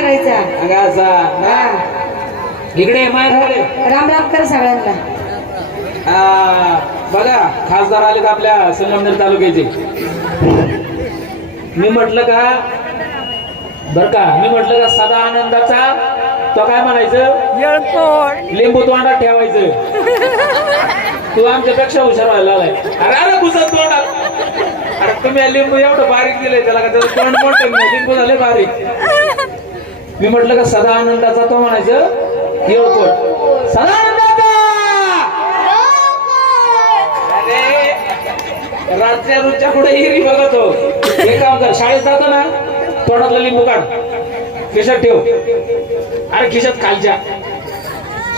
करायचा? अगं असा. हा. इकडे माय झाले राम राम कर सगळ्यांना. आ, बघा खासदार आलेत आपल्या संगमनेर तालुक्याचे. मी म्हटलं का बर का मी म्हटलं का सदा आनंदाचा तो काय म्हणायचं? लिंबू तोंडात ठेवायचं. तू आमच्यापेक्षा हुशार व्हायला अरे अरे घुसत तोंडात? अरे तुम्ही लिंबू एवढं बारीक दिलंय त्याला का त्याचं तोंड मोठं लिंबू झाले बारीक. मी म्हटलं का सदा आनंदाचा तो म्हणायचं येळकोट. सदा आनंदाचा अरे रातच्या रोजच्या कुठे हिरी बघतो हे काम कर शाळेत जातो ना तोंडातलं लिंबू काढ. खिशात ठेव. अरे खिशात खालच्या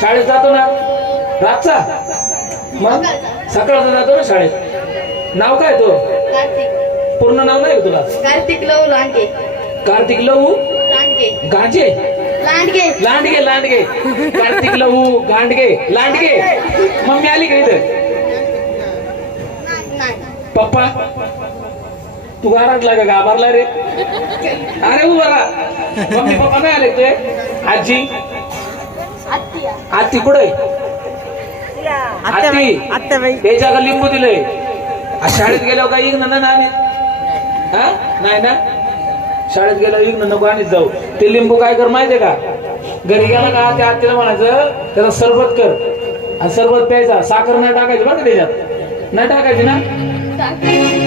शाळेत जातो ना रातचा. मग सकाळचा जातो ना शाळेत. नाव काय तो? पूर्ण नाव नाही तुला? कार्तिक लव लांडगे कार्तिक लहू? लांडगे. गांजे लांडगे. लांडगे लांडगे. कार्तिक लहू गांडगे लांडगे. मम्मी आली का इथं? नाही पप्पा तू गारटला का घाबरला रे? अरे उभा राहा. मम्मी पप्पा नाही आले ते आजी? आत्ती कुठे? आत्ती त्याच्या का लिंबू दिलंय. आ, शाळेत गेल्यावर इग्न ना हा? नाही ना? शाळेत गेल्यावर इग्न नको आणि जाऊ. ते लिंबू काय कर माहितीये का? घरी गेला का त्या आत्तीला म्हणायचं त्याचा सरबत कर. आणि सरबत प्यायचा. साखर नाही टाकायची बरं का त्याच्यात? नाही टाकायची ना?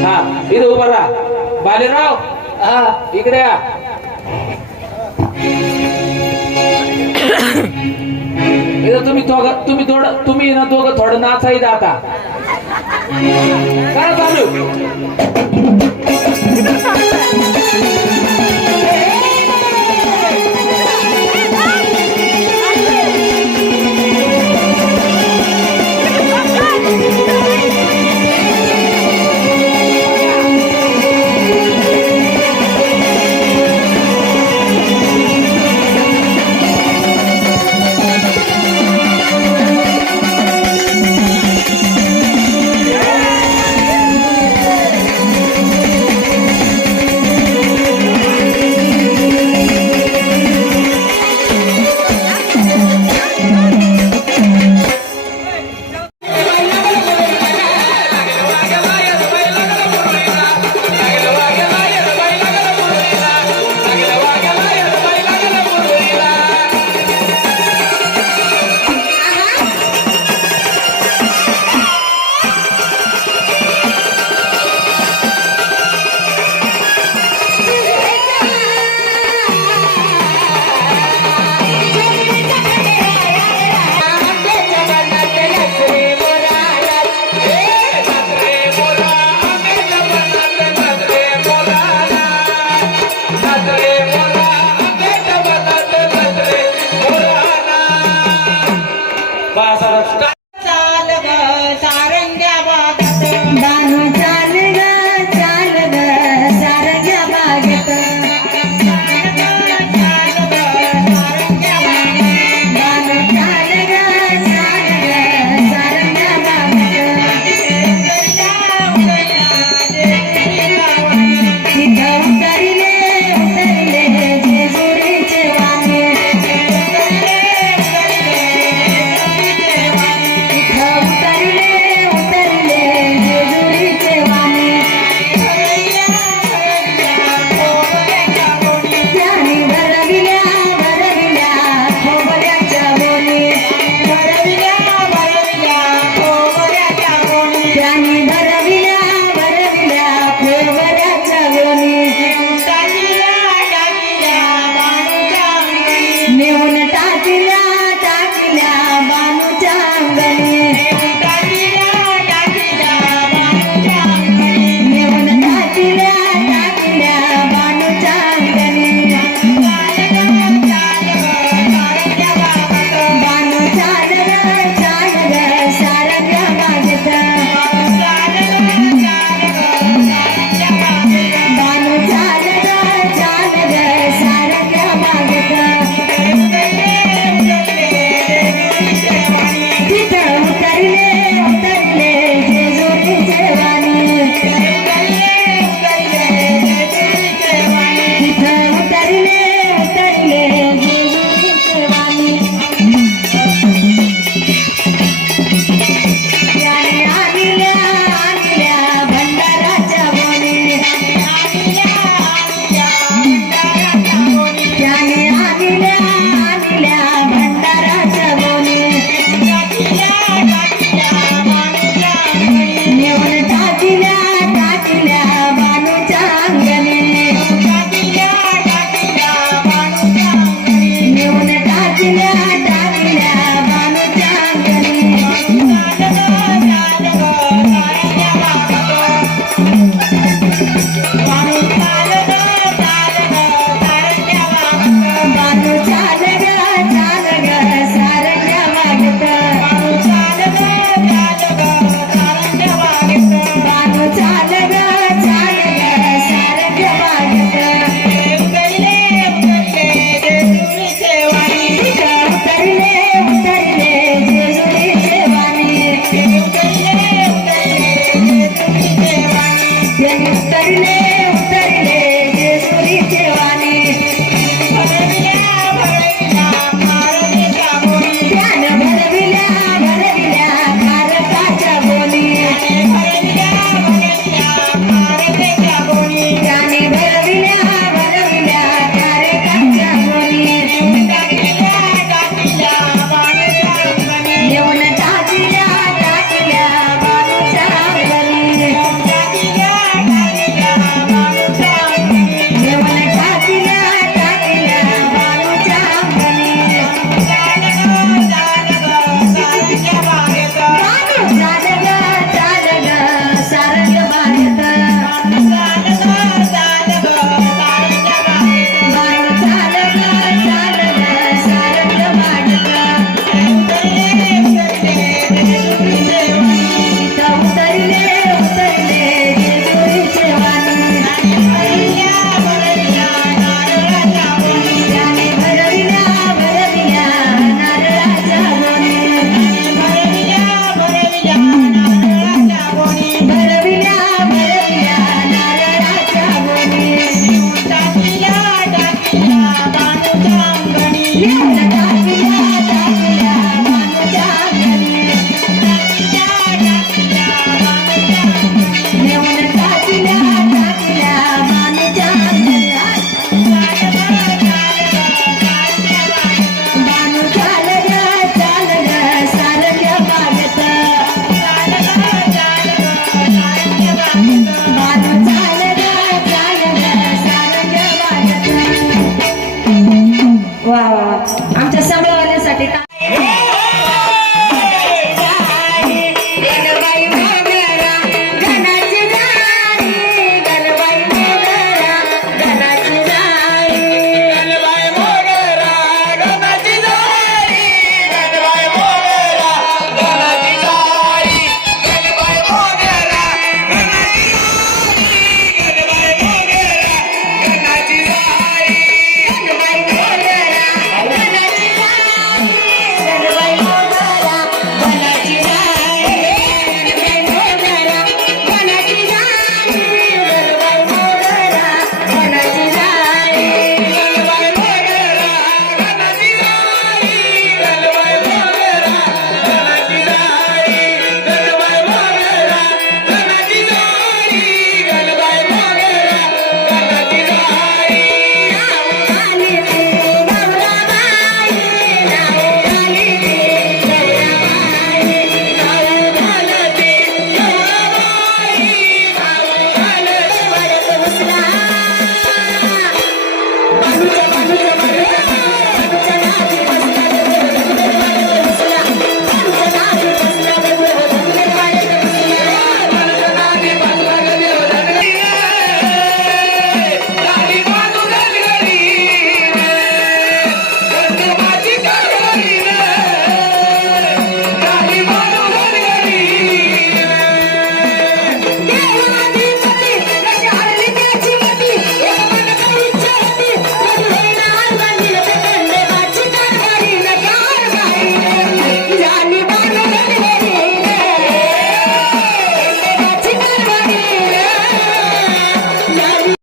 हा इथे उभा राहा. बालेराव हा. इकडे या. इथं तुम्ही दोघं तुम्ही थोडं तुम्ही ना दोघं थोडं नाचाई आता. करा चालू.